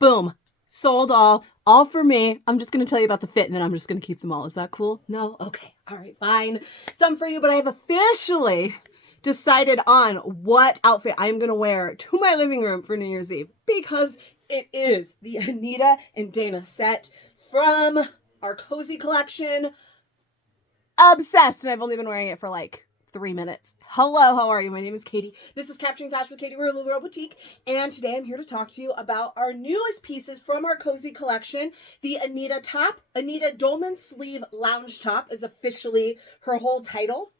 Boom. Sold all for me. I'm just going to tell you about the fit and then I'm just going to keep them all. Is that cool? No? Okay. All right, fine. Some for you, but I have officially decided on what outfit I'm going to wear to my living room for New Year's Eve because it is the Anita and Dana set from our cozy collection. Obsessed. And I've only been wearing it for like 3 minutes. Hello, how are you? My name is Katie. This is Capturing Fashion with Katie. We're a little girl boutique. And today I'm here to talk to you about our newest pieces from our cozy collection. The Anita top, Anita Dolman Sleeve Lounge top is officially her whole title.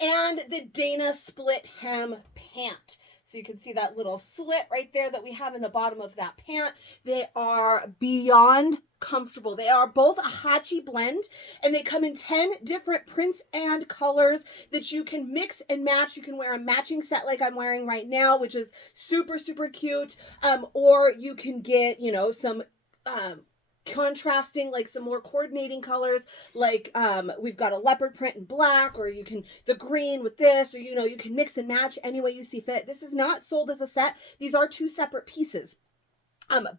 And the Dana Split Hem Pant. So you can see that little slit right there that we have in the bottom of that pant. They are beyond comfortable. They are both a Haccil blend and they come in 10 different prints and colors that you can mix and match. You can wear a matching set like I'm wearing right now, which is super, super cute. Or you can get, some contrasting, like some more coordinating colors, like we've got a leopard print in black, or you can the green with this, or you can mix and match any way you see fit. This is not sold as a set. These are 2 separate pieces.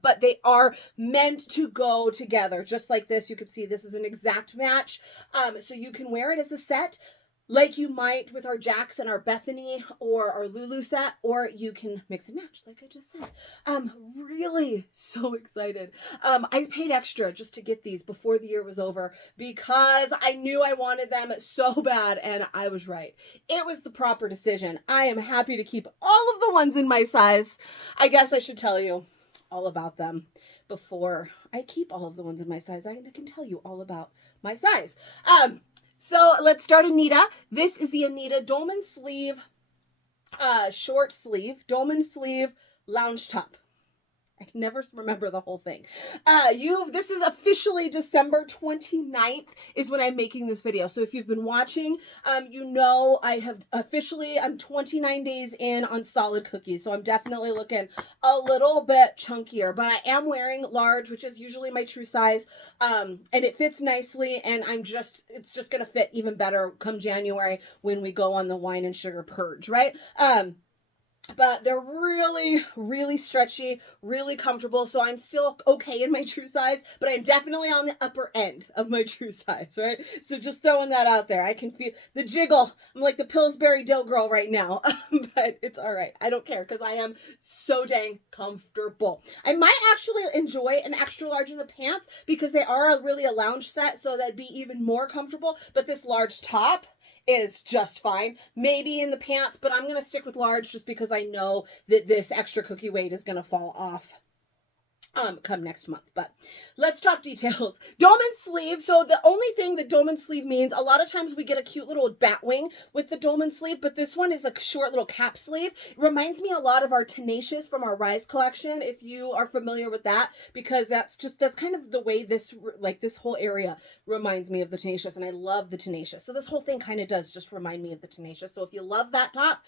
But they are meant to go together just like this. You can see this is an exact match. So you can wear it as a set like you might with our Jax and our Bethany or our Lulu set, or you can mix and match like I just said. Really so excited. I paid extra just to get these before the year was over because I knew I wanted them so bad, and I was right. It was the proper decision. I am happy to keep all of the ones in my size. I guess I should tell you all about them before I keep all of the ones in my size. I can tell you all about my size. So let's start Anita. This is the Anita Dolman Sleeve, short sleeve, Dolman Sleeve Lounge top. I can never remember the whole thing. This is officially December 29th is when I'm making this video. So if you've been watching, I have officially, I'm 29 days in on solid cookies. So I'm definitely looking a little bit chunkier, but I am wearing large, which is usually my true size. And it fits nicely. And it's just going to fit even better come January when we go on the wine and sugar purge, right? But they're really, really stretchy, really comfortable. So I'm still okay in my true size, but I'm definitely on the upper end of my true size, right? So just throwing that out there. I can feel the jiggle. I'm like the Pillsbury Dill girl right now, but it's all right. I don't care because I am so dang comfortable. I might actually enjoy an extra large in the pants because they are really a lounge set, so that'd be even more comfortable. But this large top is just fine. Maybe in the pants, but I'm going to stick with large just because I know that this extra cookie weight is going to fall off come next month. But let's talk details. Dolman sleeve. So the only thing that Dolman sleeve means, a lot of times we get a cute little bat wing with the Dolman sleeve, but this one is a short little cap sleeve. It reminds me a lot of our Tenacious from our Rise collection, if you are familiar with that, because that's kind of the way this whole area reminds me of the Tenacious, and I love the Tenacious. So this whole thing kind of does just remind me of the Tenacious. So if you love that top,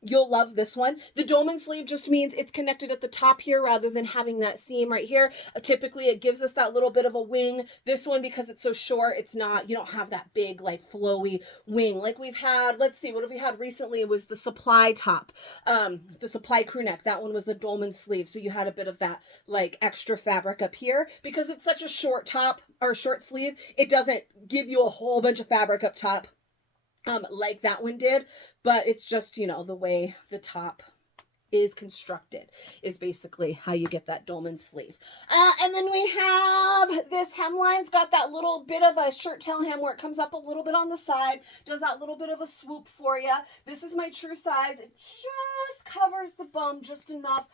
you'll love this one. The Dolman sleeve just means it's connected at the top here rather than having that seam right here. Typically it gives us that little bit of a wing. This one, because it's so short, you don't have that big like flowy wing like we've had. Let's see, what have we had recently? It was the Supply top, the Supply crew neck. That one was the Dolman sleeve. So you had a bit of that like extra fabric up here because it's such a short top or short sleeve. It doesn't give you a whole bunch of fabric up top like that one did, but it's just, the way the top is constructed is basically how you get that Dolman sleeve. And then we have this hemline. It's got that little bit of a shirt tail hem where it comes up a little bit on the side, does that little bit of a swoop for you. This is my true size. It just covers the bum just enough,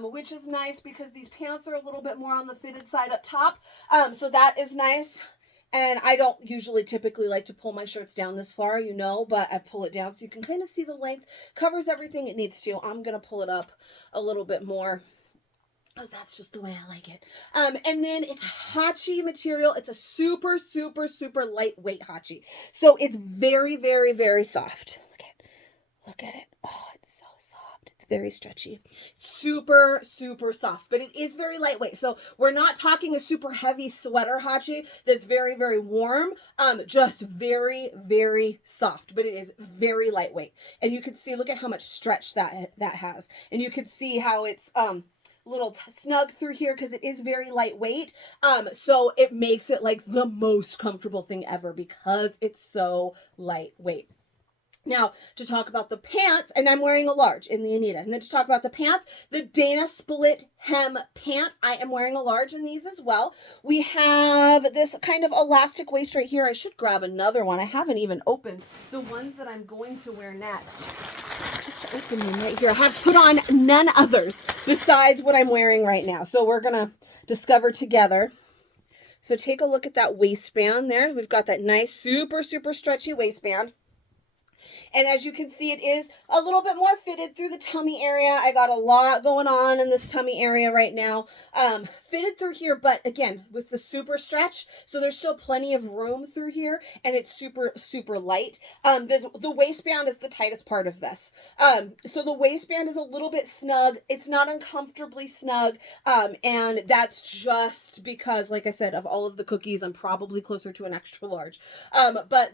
which is nice because these pants are a little bit more on the fitted side up top. So that is nice. And I don't usually typically like to pull my shirts down this far, but I pull it down so you can kind of see the length. Covers everything it needs to. I'm going to pull it up a little bit more because that's just the way I like it. And then it's Haccil material. It's a super, super, super lightweight Haccil. So it's very, very, very soft. Look at it. Oh, it's so soft. It's very stretchy. Super, super soft, but it is very lightweight. So we're not talking a super heavy sweater Haccil that's very, very warm. Just very, very soft, but it is very lightweight. And you can see, look at how much stretch that has. And you can see how it's, little snug through here because it is very lightweight. So it makes it like the most comfortable thing ever because it's so lightweight. Now, to talk about the pants, and I'm wearing a large in the Anita. And then to talk about the pants, the Dana Split Hem Pant, I am wearing a large in these as well. We have this kind of elastic waist right here. I should grab another one. I haven't even opened the ones that I'm going to wear next. Just open them right here. I have put on none others besides what I'm wearing right now. So we're going to discover together. So take a look at that waistband there. We've got that nice, super, super stretchy waistband. And as you can see, it is a little bit more fitted through the tummy area. I got a lot going on in this tummy area right now. Fitted through here, but again, with the super stretch, so there's still plenty of room through here, and it's super, super light. The waistband is the tightest part of this. So the waistband is a little bit snug. It's not uncomfortably snug, and that's just because, like I said, of all of the cookies, I'm probably closer to an extra large. But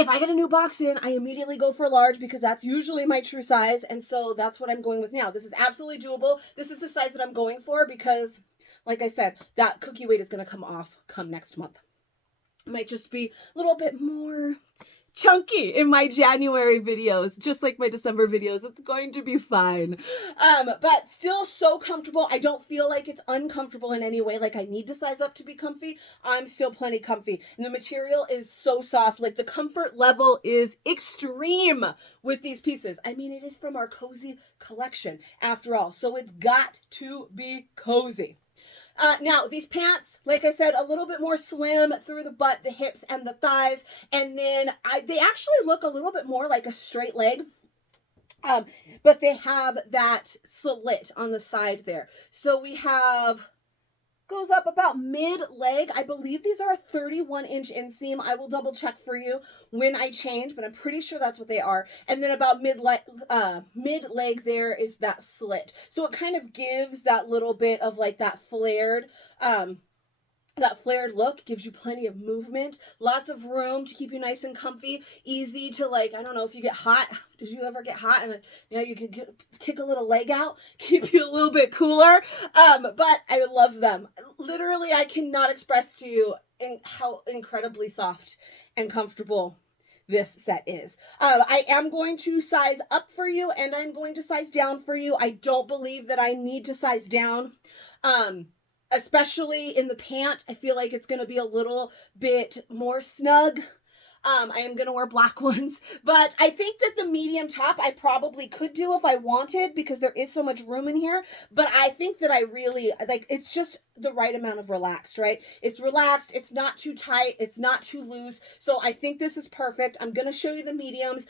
if I get a new box in, I immediately go for a large because that's usually my true size. And so that's what I'm going with now. This is absolutely doable. This is the size that I'm going for because, like I said, that cookie weight is going to come off come next month. It might just be a little bit more chunky in my January videos, just like my December videos. It's going to be fine. But still so comfortable. I don't feel like it's uncomfortable in any way. Like I need to size up to be comfy. I'm still plenty comfy. And the material is so soft. Like the comfort level is extreme with these pieces. I mean, it is from our cozy collection after all. So it's got to be cozy. Now, these pants, like I said, a little bit more slim through the butt, the hips, and the thighs. And then they actually look a little bit more like a straight leg. But they have that slit on the side there. So we have, goes up about mid-leg. I believe these are a 31-inch inseam. I will double check for you when I change, but I'm pretty sure that's what they are. And then about mid-leg there is that slit. So it kind of gives that little bit of like that flared look, gives you plenty of movement, lots of room to keep you nice and comfy, easy to like, I don't know if you get hot. Did you ever get hot and you can kick a little leg out, keep you a little bit cooler. But I love them. Literally, I cannot express to you how incredibly soft and comfortable this set is. I am going to size up for you and I'm going to size down for you. I don't believe that I need to size down. Especially in the pant, I feel like it's going to be a little bit more snug. I am going to wear black ones, but I think that the medium top I probably could do if I wanted because there is so much room in here, but I think that I really, like, it's just the right amount of relaxed, right? It's relaxed. It's not too tight. It's not too loose. So I think this is perfect. I'm going to show you the mediums.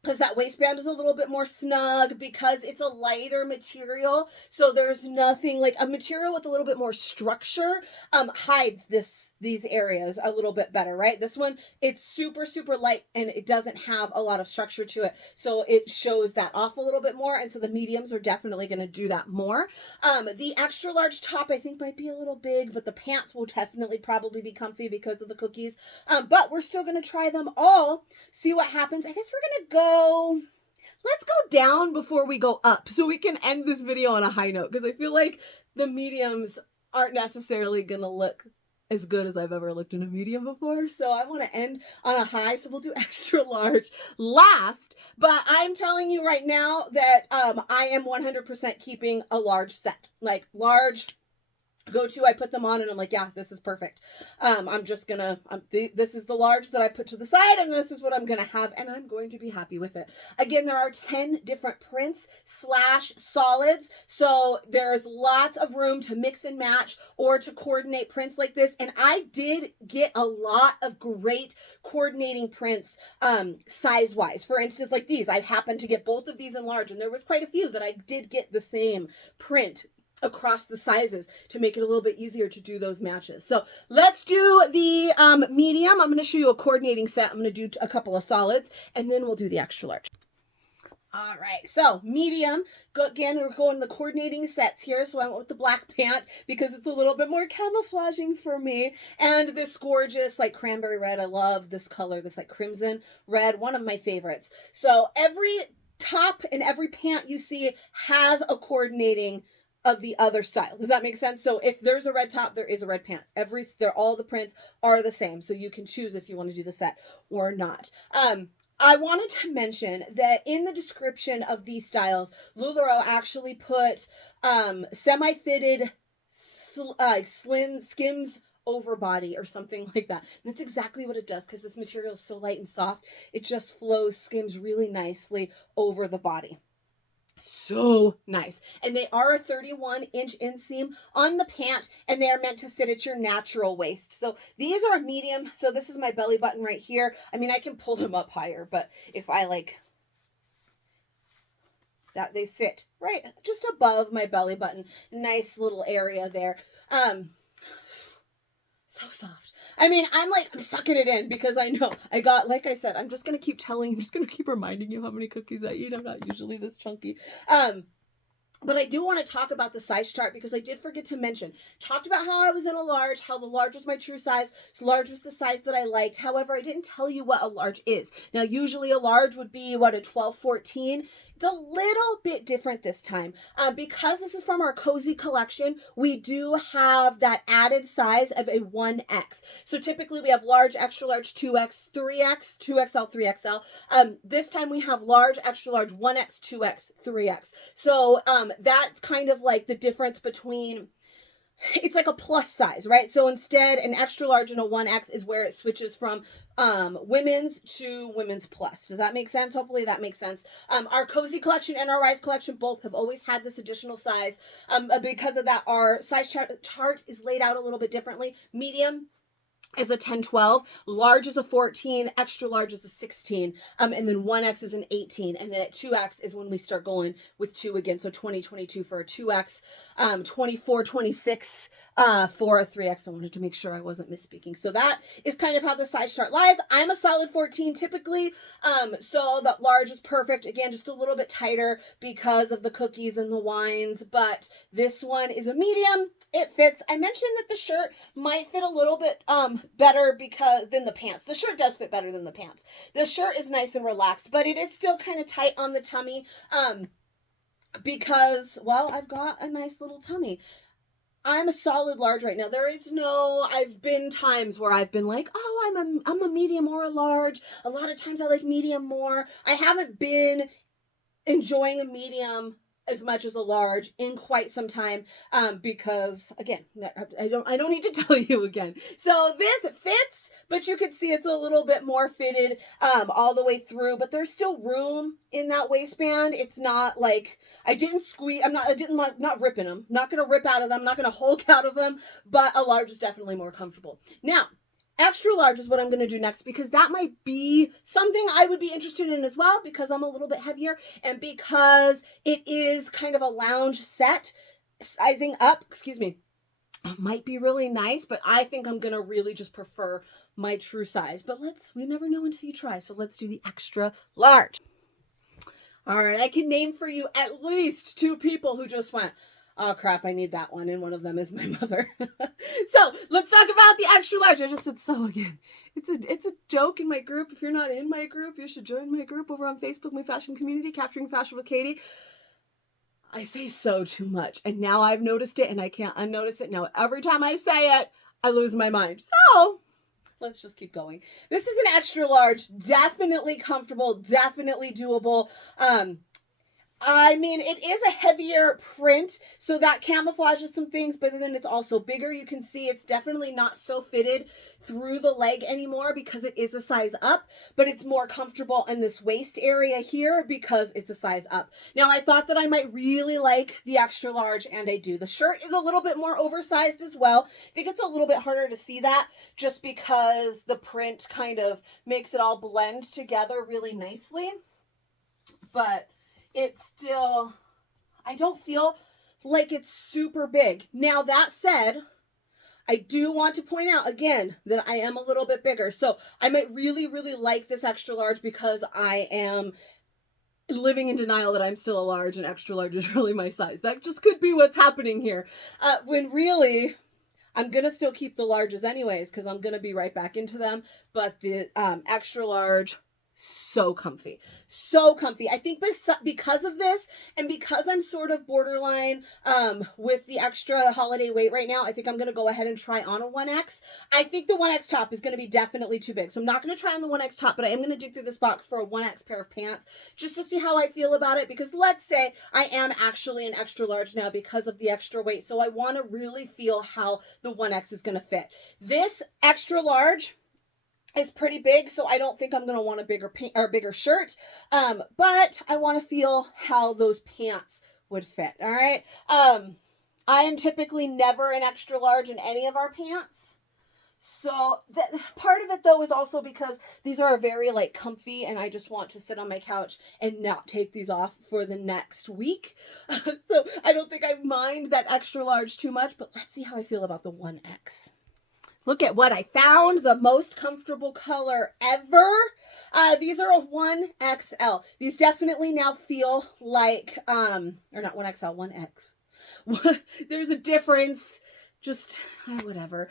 Because that waistband is a little bit more snug because it's a lighter material. So there's nothing like a material with a little bit more structure hides these areas a little bit better, right? This one, it's super, super light and it doesn't have a lot of structure to it. So it shows that off a little bit more. And so the mediums are definitely going to do that more. The extra large top, I think might be a little big, but the pants will definitely probably be comfy because of the cookies. But we're still going to try them all, see what happens. I guess we're going to let's go down before we go up so we can end this video on a high note because I feel like the mediums aren't necessarily going to look as good as I've ever looked in a medium before. So I want to end on a high. So we'll do extra large last, but I'm telling you right now that I am 100% keeping a large set, like large go-to. I put them on and I'm like, yeah, this is perfect. I'm just gonna, this is the large that I put to the side and this is what I'm gonna have and I'm going to be happy with it. Again, there are 10 different prints / solids. So there's lots of room to mix and match or to coordinate prints like this. And I did get a lot of great coordinating prints size-wise. For instance, like these, I happened to get both of these in large and there was quite a few that I did get the same print across the sizes to make it a little bit easier to do those matches. So let's do the medium. I'm going to show you a coordinating set. I'm going to do a couple of solids and then we'll do the extra large. All right, so medium, again, we're going the coordinating sets here. So I went with the black pant because it's a little bit more camouflaging for me. And this gorgeous like cranberry red. I love this color, this like crimson red, one of my favorites. So every top and every pant you see has a coordinating of the other style. Does that make sense? So if there's a red top, there is a red pant. All the prints are the same. So you can choose if you want to do the set or not. I wanted to mention that in the description of these styles, LuLaRoe actually put semi-fitted slim skims over body or something like that. And that's exactly what it does, because this material is so light and soft. It just flows, skims really nicely over the body. So nice. And they are a 31-inch inseam on the pant, and they are meant to sit at your natural waist. So these are a medium. So this is my belly button right here. I mean, I can pull them up higher, but if I like that, they sit right just above my belly button. Nice little area there. So soft. I mean, I'm sucking it in, because I know I got, like I said, I'm just going to keep reminding you how many cookies I eat. I'm not usually this chunky. But I do want to talk about the size chart, because I did forget to mention. Talked about how I was in a large, how the large was my true size. So large was the size that I liked. However, I didn't tell you what a large is. Now, usually a large would be, a 12, 14. It's a little bit different this time. Because this is from our cozy collection, we do have that added size of a 1X. So typically we have large, extra large, 2X, 3X, 2XL, 3XL. This time we have large, extra large, 1X, 2X, 3X. So that's kind of like the difference between, it's like a plus size, right? So instead, an extra large and a 1X is where it switches from women's to women's plus. Does that make sense? Hopefully that makes sense. Our cozy collection and our rise collection both have always had this additional size. Because of that, our size chart is laid out a little bit differently. Medium is a 10, 12, large is a 14, extra large is a 16, and then 1X is an 18, and then at 2X is when we start going with 2 again. So 2022 for a 2X, 24, 26 for a 3X. I wanted to make sure I wasn't misspeaking. So that is kind of how the size chart lies. I'm a solid 14 typically, so that large is perfect. Again, just a little bit tighter because of the cookies and the wines, but this one is a medium. It fits. I mentioned that the shirt might fit a little bit better than the pants. The shirt does fit better than the pants. The shirt is nice and relaxed, but it is still kind of tight on the tummy because, well, I've got a nice little tummy. I'm a solid large right now. I've been times where I've been like, oh, I'm a medium or a large. A lot of times I like medium more. I haven't been enjoying a medium as much as a large in quite some time, because again, I don't need to tell you again. So this fits, but you can see it's a little bit more fitted all the way through, but there's still room in that waistband. It's not like I didn't squeeze. Not ripping them. Not going to rip out of them. Not going to Hulk out of them, but a large is definitely more comfortable. Now, extra large is what I'm going to do next, because that might be something I would be interested in as well, because I'm a little bit heavier and because it is kind of a lounge set. Sizing up, might be really nice, but I think I'm going to really just prefer my true size. But we never know until you try. So let's do the extra large. All right, I can name for you at least 2 people who just went, oh crap, I need that one. And one of them is my mother. So let's talk about the extra large. I just said so again. It's a joke in my group. If you're not in my group, you should join my group over on Facebook, my fashion community, Capturing Fashion with Katie. I say so too much. And now I've noticed it and I can't unnotice it. Now every time I say it, I lose my mind. So let's just keep going. This is an extra large, definitely comfortable, definitely doable. I mean, it is a heavier print, so that camouflages some things, but then it's also bigger. You can see it's definitely not so fitted through the leg anymore because it is a size up, but it's more comfortable in this waist area here because it's a size up. Now, I thought that I might really like the extra large, and I do. The shirt is a little bit more oversized as well. I think it's a little bit harder to see that just because the print kind of makes it all blend together really nicely, but it's still, I don't feel like it's super big. Now, that said, I do want to point out again that I am a little bit bigger. So I might really, really like this extra large because I am living in denial that I'm still a large and extra large is really my size. That just could be what's happening here. When really, I'm going to still keep the larges anyways because I'm going to be right back into them. But the extra large so comfy. So comfy. I think because of this, and because I'm sort of borderline with the extra holiday weight right now, I think I'm going to go ahead and try on a 1X. I think the 1X top is going to be definitely too big. So I'm not going to try on the 1X top, but I am going to dig through this box for a 1X pair of pants just to see how I feel about it, because let's say I am actually an extra large now because of the extra weight. So I want to really feel how the 1X is going to fit. This extra large is pretty big, so I don't think I'm going to want a bigger shirt, but I want to feel how those pants would fit. All right. I am typically never an extra large in any of our pants. So that part of it though is also because these are very like comfy, and I just want to sit on my couch and not take these off for the next week. So I don't think I mind that extra large too much, but let's see how I feel about the 1X. Look at what I found, the most comfortable color ever. These are a 1XL. These definitely now feel like, or not 1XL, 1X. There's a difference, just whatever.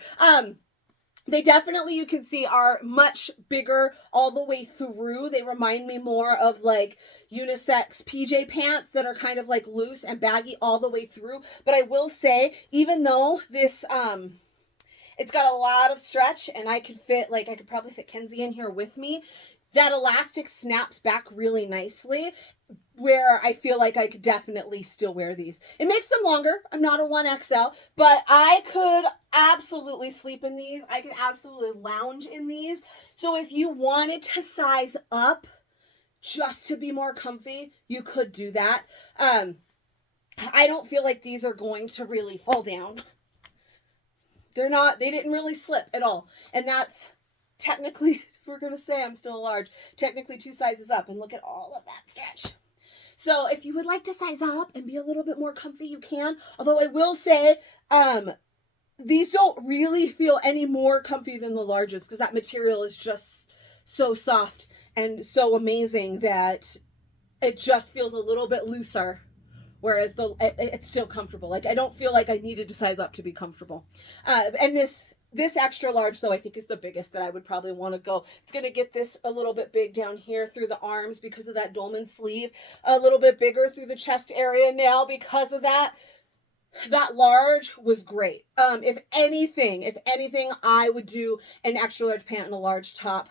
They definitely, you can see, are much bigger all the way through. They remind me more of like unisex PJ pants that are kind of like loose and baggy all the way through. But I will say, even though this, it's got a lot of stretch, and I could probably fit Kenzie in here with me. That elastic snaps back really nicely, where I feel like I could definitely still wear these. It makes them longer. I'm not a 1XL, but I could absolutely sleep in these. I could absolutely lounge in these. So if you wanted to size up just to be more comfy, you could do that. I don't feel like these are going to really fall down. They didn't really slip at all. And that's technically, if we're going to say I'm still a large, technically 2 sizes up. And look at all of that stretch. So if you would like to size up and be a little bit more comfy, you can. Although I will say, these don't really feel any more comfy than the larges, because that material is just so soft and so amazing that it just feels a little bit looser. Whereas it's still comfortable. Like, I don't feel like I needed to size up to be comfortable. And this extra large, though, I think is the biggest that I would probably want to go. It's going to get this a little bit big down here through the arms because of that Dolman sleeve. A little bit bigger through the chest area now because of that. That large was great. If anything, I would do an extra large pant and a large top.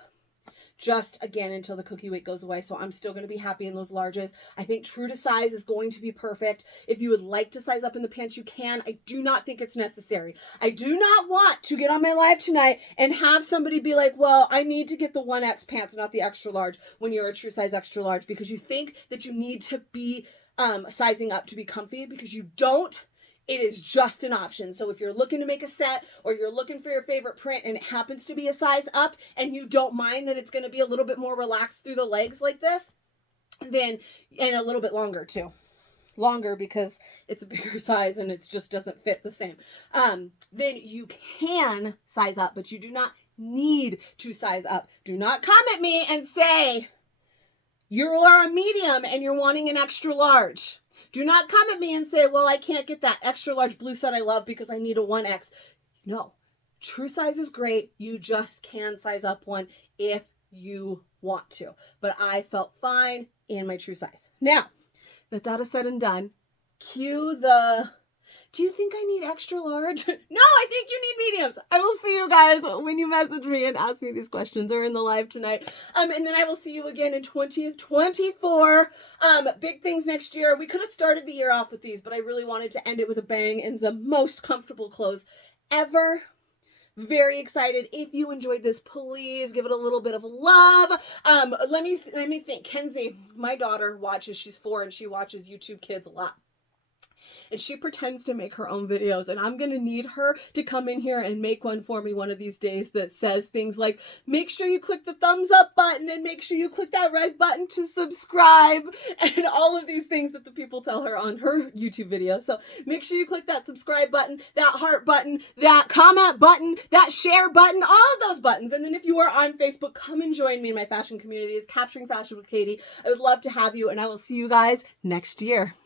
Just again until the cookie weight goes away. So I'm still going to be happy in those larges. I think true to size is going to be perfect. If you would like to size up in the pants, you can. I do not think it's necessary. I do not want to get on my live tonight and have somebody be like, well, I need to get the 1X pants, not the extra large, when you're a true size extra large, because you think that you need to be sizing up to be comfy, because you don't. It is just an option. So if you're looking to make a set, or you're looking for your favorite print and it happens to be a size up and you don't mind that it's going to be a little bit more relaxed through the legs like this, then, and a little bit longer too. Longer because it's a bigger size and it just doesn't fit the same. Then you can size up, but you do not need to size up. Do not come at me and say you are a medium and you're wanting an extra large. Do not come at me and say, well, I can't get that extra large blue set I love because I need a 1X. No, true size is great. You just can size up one if you want to. But I felt fine in my true size. Now, that is said and done, cue the, do you think I need extra large? No, I think you need mediums. I will see you guys when you message me and ask me these questions, or in the live tonight. And then I will see you again in 2024. Big things next year. We could have started the year off with these, but I really wanted to end it with a bang and the most comfortable clothes ever. Very excited. If you enjoyed this, please give it a little bit of love. Let me think. Kenzie, my daughter, watches, she's 4 and she watches YouTube Kids a lot. And she pretends to make her own videos, and I'm going to need her to come in here and make one for me one of these days that says things like, make sure you click the thumbs up button and make sure you click that red button to subscribe, and all of these things that the people tell her on her YouTube video. So make sure you click that subscribe button, that heart button, that comment button, that share button, all of those buttons. And then if you are on Facebook, come and join me in my fashion community. It's Capturing Fashion with Katie. I would love to have you, and I will see you guys next year.